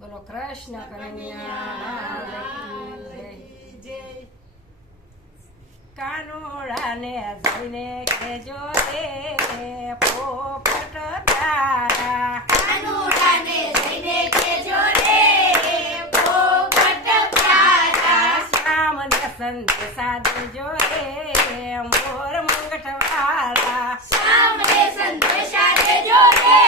બોલો કૃષ્ણ કનૈયા જય. કાનુડાને જઈને કેજો રે પોપટ પ્યારા. કાનુડાને જઈને કેજો રે પોપટ પ્યારા. શ્યામને સંદેશા દેજો રે મોર મુંગઠવાળા. શ્યામને સંદેશા દેજો રે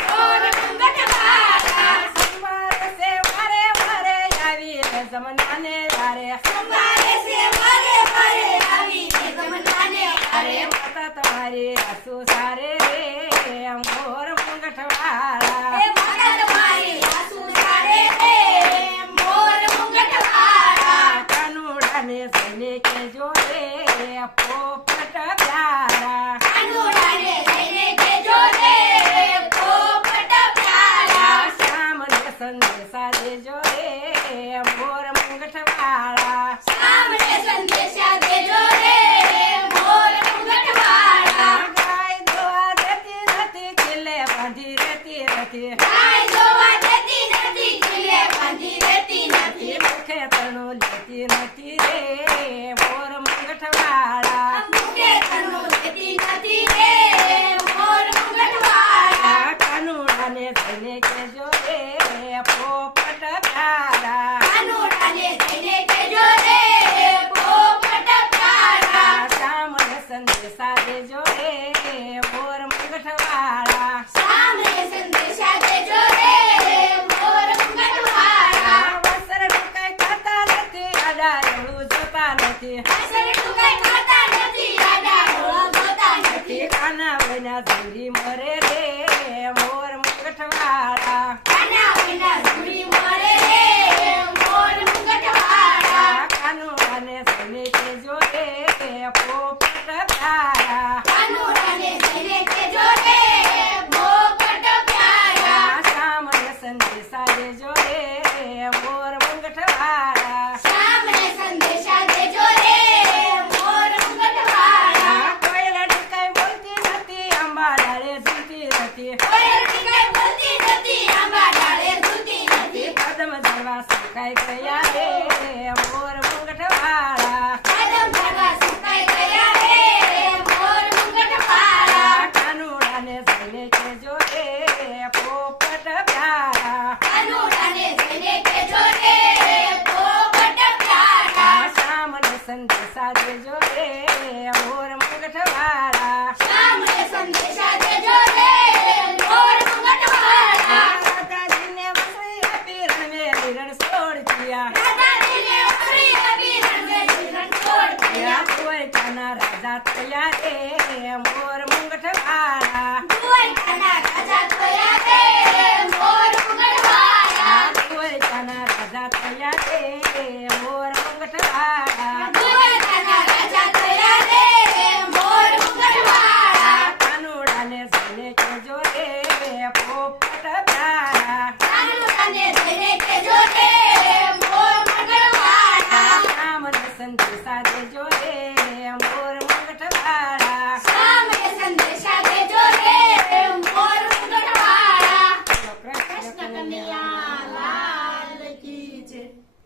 મોર મુંગઠવાળા. સોમવારે સે વારે વારે આવીને જમનાને યારે. સોમવારે સે વારે વારે આવીને જમનાને યારે. માતા તમારી આસુ સારે રે મોર મુંગઠવાળા. એ માતા તમારી આસુ સારે રે મોર મુંગઠવાળા. કાનુડાને જઈને કેજો રે પોપટ પ્યારા. કાનુડાને જઈને કેજો રે પોપટ પ્યારા. શ્યામને સંદેશા દેજો રે મોર મુંગઠવાળા. શ્યામને સંદેશા દેજો રે મોર મુંગઠવાળા. ગાય દોવા દેતી નથી ખીલે બાંધી રહેતી નથી. ગાય જોવા દેતી નથી ખીલે બાંધી રહેતી નથી. મુખે તણું લેતી નથી રે મોર મુંગઠવાળા. મુખે તરણું લેતી નથી રે મોર મુંગઠવાળા. કાનુડાને જઈને કેજો રે પોપટ પ્યારા. કાનુડાને જઈને કેજો રે પોપટ પ્યારા. શ્યામને સંદેશા દેજો રે મોર મુંગઠવાળા. શ્યામને સંદેશા દેજો રે મોર મુંગઠવાળા. વસર કઈ ખાતા નથી આડા રવડું જોતા નથી. અસર ટુકાઈ ખાતા નથી આડા ડોળા જોતા નથી. કાના વના ઝૂરી મરે રે મોર મુંગઠવાળા. કાના વિના ધૂળી મરે રે મોર મુંગઠવાળા. કાનુડાને જઈને કેજો રે પોપટ પ્યારા. કાનુડાને જઈને કેજો રે પોપટ પ્યારા. શ્યામને સંદેશા દેજો રે મોર મુંગઠવાળા. શ્યામને સંદેશા દેજો રે મોર મુંગઠવાળા. કોયલ કઈ બોલતી નથી આંબા ડાળે ઝૂલતી નથી. કોયલ ટીકાઈ બોલતી નથી આંબા ડાળે ઝૂલતી નથી. કદમ જળવા સુકાઈ ગયા રે મોર મુંગઠવાળા. કદમ ઝાડવા સુકાઈ ગયા રે મોર મુંગઠવાળા. કાનુડાને જઈને કેજો રે પોપટ પ્યારા. કાનુડાને જઈને કેજો રે પોપટ પ્યારા. શ્યામને સંદેશા દેજો રે મોર મુંગઠવાળા. શ્યામને સંદેશા દેજો રે મોર મુંગઠવાળા. રાધાજીને વસરી આપી રણવેલી રણ છોડતિયા. રાધાજીને વસરી આપી રણવેલી રણ છોડતિયા. દ્વારકાના રાજા થયા રે મોર મુંગઠવાળા. દ્વારકાના રાજા થયા રે મોર મુંગઠવાળા. દ્વારકાના રાજા થયા રે મોર મુંગઠવાળા. દ્વારકાના રાજા થયા રે મોર મુંગઠવાળા. કાનુડાને જઈને કેજો રે પોપટ પ્યારા. કાનુડાને જઈને કેજો રે મોર મુંગઠવાળા. શ્યામને સંદેશા દેજો રે મોર